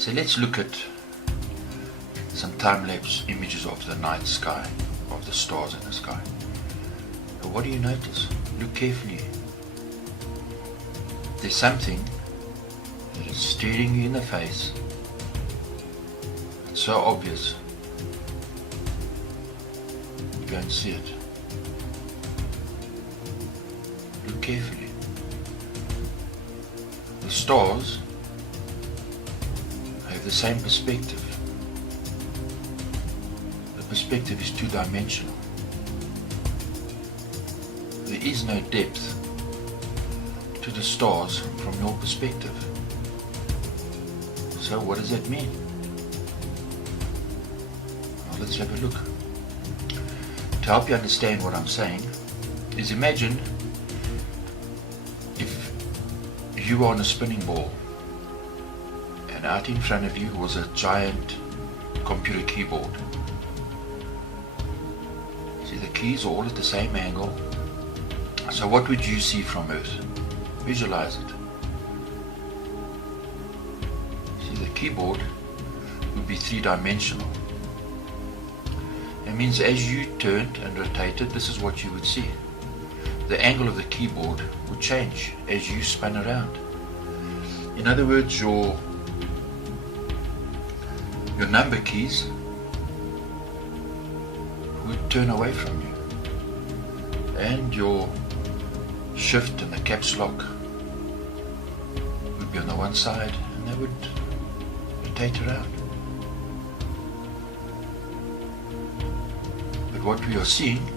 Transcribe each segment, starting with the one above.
So let's look at some time-lapse images of the night sky, of the stars in the sky. But what do you notice? Look carefully. There's something that is staring you in the face. It's so obvious. You don't see it. Look carefully. The stars have the same perspective. The perspective is two-dimensional. There is no depth to the stars from your perspective. So what does that mean? Well, let's have a look. To help you understand what I'm saying, is imagine if you were on a spinning ball and out in front of you was a giant computer keyboard. See, the keys are all at the same angle. So what would you see from Earth? Visualize it. See, the keyboard would be three-dimensional. It means as you turned and rotated, this is what you would see. The angle of the keyboard would change as you spun around. In other words, your number keys would turn away from you, and your shift and the caps lock would be on the one side, and they would rotate around. But what we are seeing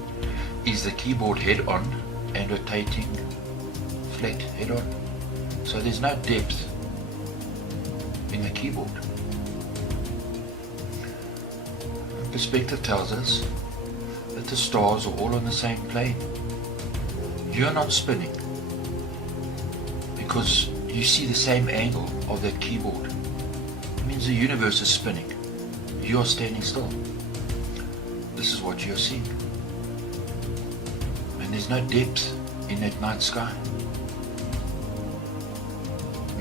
is the keyboard head on and rotating flat head on. So there's no depth in the keyboard. Perspective tells us that the stars are all on the same plane. You're not spinning because you see the same angle of that keyboard. It means the universe is spinning. You're standing still. This is what you're seeing. And there's no depth in that night sky.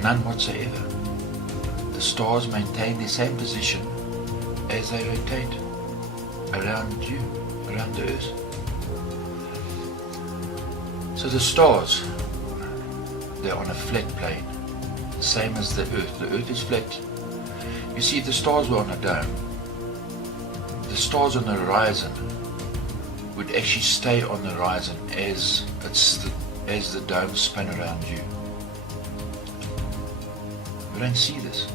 None whatsoever. The stars maintain their same position as they rotate around you, around the Earth. So the stars, they're on a flat plane, same as the Earth. The Earth is flat. You see, the stars were on a dome. The stars on the horizon would actually stay on the horizon as the dome spun around you. We don't see this.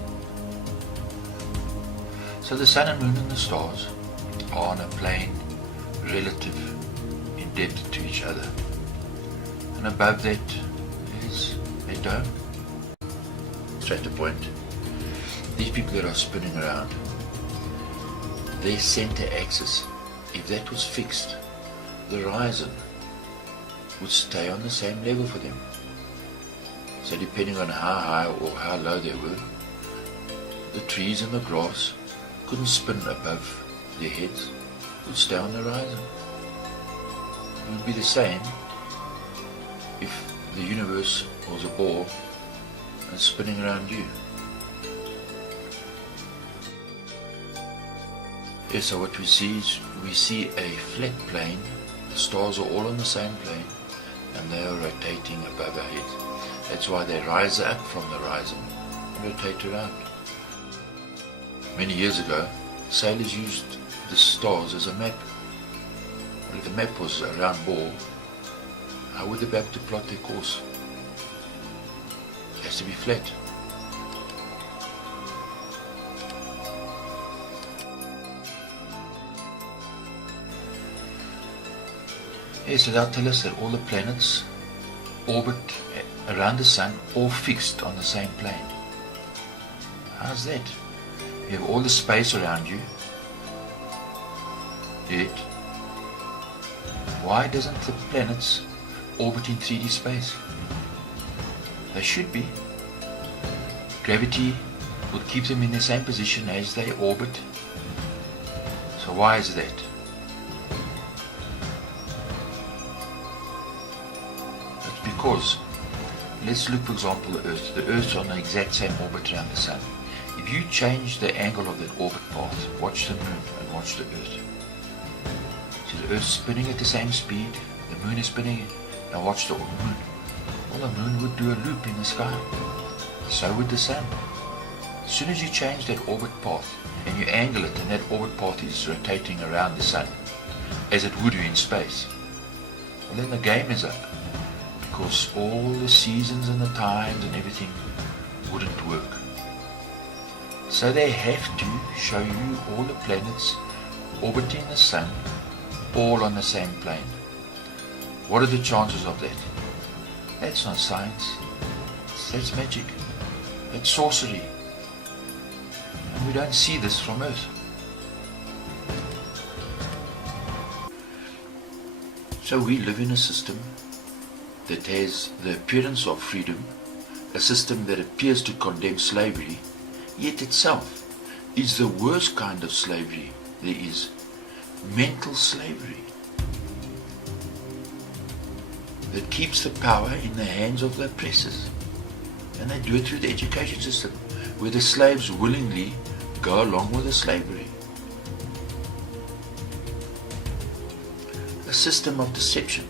So the sun and moon and the stars are on a plane relative in depth to each other. And above that is a dome. Straight to point. These people that are spinning around, their center axis, if that was fixed, the horizon would stay on the same level for them. So depending on how high or how low they were, the trees and the grass couldn't spin above their heads, would stay on the horizon. It would be the same if the universe was a ball and spinning around you. Yes, so what we see is we see a flat plane. The stars are all on the same plane and they are rotating above our heads. That's why they rise up from the horizon and rotate around. Many years ago, sailors used the stars as a map. Well, if the map was a round ball, how would they be able to plot their course? It has to be flat. Yes, so they'll tell us that all the planets orbit around the sun, all fixed on the same plane. How's that? You have all the space around you, yet why doesn't the planets orbit in 3D space? They should be. Gravity would keep them in the same position as they orbit. So why is that? That's because, let's look for example the Earth. The Earth's on the exact same orbit around the Sun. If you change the angle of that orbit path, watch the moon and watch the Earth. See, the Earth's spinning at the same speed, the moon is spinning. Now watch the moon. Well, the moon would do a loop in the sky. So would the sun. As soon as you change that orbit path and you angle it, and that orbit path is rotating around the sun, as it would do in space, well, then the game is up. Because all the seasons and the times and everything wouldn't work. So they have to show you all the planets orbiting the sun, all on the same plane. What are the chances of that? That's not science. That's magic. That's sorcery. And we don't see this from Earth. So we live in a system that has the appearance of freedom, a system that appears to condemn slavery, yet itself is the worst kind of slavery there is, mental slavery, that keeps the power in the hands of the oppressors. And they do it through the education system, where the slaves willingly go along with the slavery. A system of deception,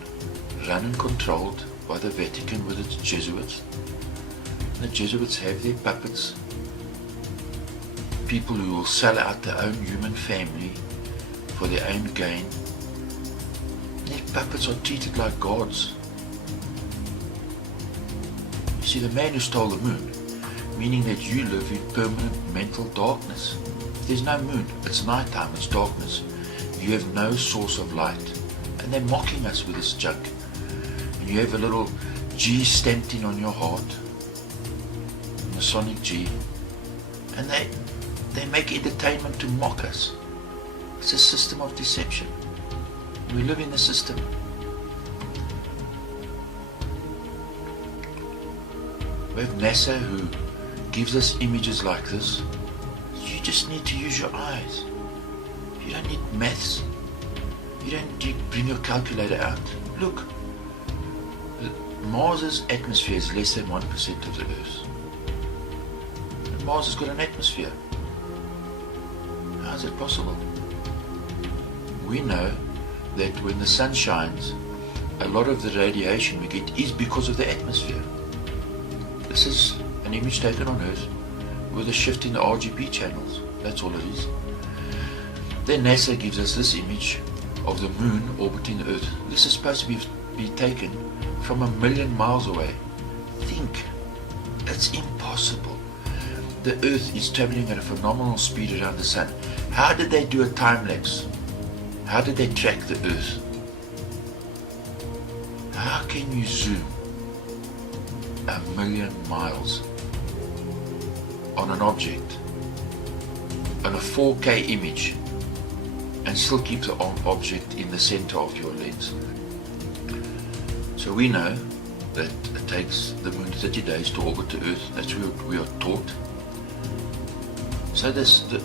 run and controlled by the Vatican with its Jesuits. The Jesuits have their puppets, people who will sell out their own human family for their own gain. Their puppets are treated like gods. You see, the man who stole the moon, meaning that you live in permanent mental darkness. If there's no moon, it's night time, it's darkness. You have no source of light. And they're mocking us with this junk. And you have a little G stamped in on your heart, a Masonic G, and they make entertainment to mock us. It's a system of deception. We live in the system. We have NASA who gives us images like this. You just need to use your eyes. You don't need maths. You don't need to bring your calculator out. Look, Mars's atmosphere is less than 1% of the Earth's. And Mars has got an atmosphere. How is it possible? We know that when the sun shines, a lot of the radiation we get is because of the atmosphere. This is an image taken on Earth with a shift in the RGB channels. That's all it is. Then NASA gives us this image of the moon orbiting the Earth. This is supposed to be taken from 1,000,000 miles away. Think, it's impossible. The Earth is traveling at a phenomenal speed around the sun. How did they do a time lapse? How did they track the Earth? How can you zoom 1,000,000 miles on an object, on a 4K image, and still keep the object in the center of your lens? So we know that it takes the moon 30 days to orbit the Earth. That's what we are taught. So the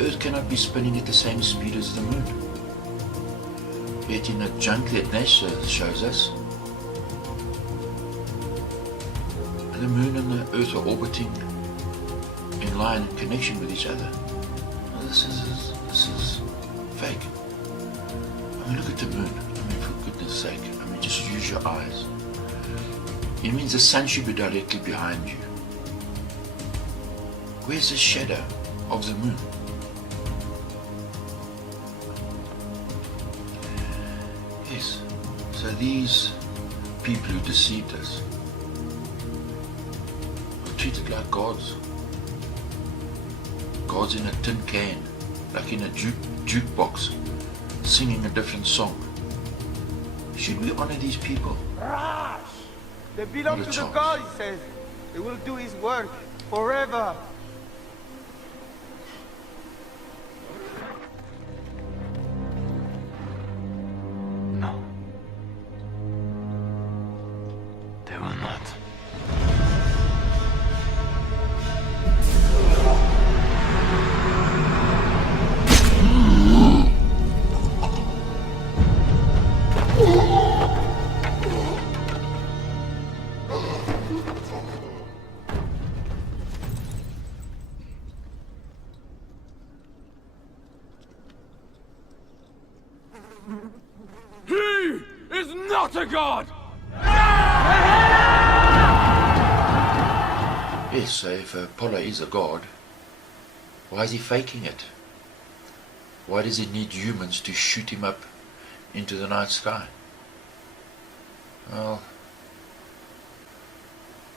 Earth cannot be spinning at the same speed as the moon. Yet in the junk that NASA shows us, the moon and the Earth are orbiting in line and connection with each other. Well, this is fake. I mean, look at the moon. I mean, for goodness sake. I mean, just use your eyes. It means the sun should be directly behind you. Where's the shadow of the moon? Yes. So these people who deceived us are treated like gods. Gods in a tin can, like in a jukebox, singing a different song. Should we honor these people? Rush! They belong to the God, he says. They will do his work forever. No. They will not. He is not a god! Yes, so if Apollo is a god, why is he faking it? Why does he need humans to shoot him up into the night sky? Well,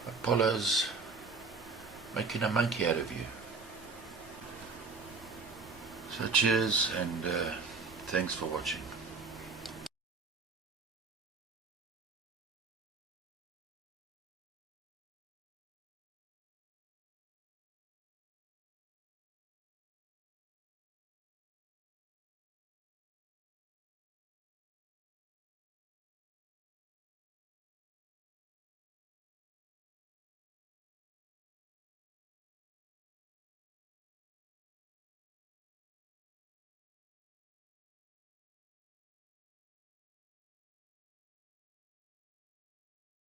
Apollo's making a monkey out of you. So cheers and thanks for watching.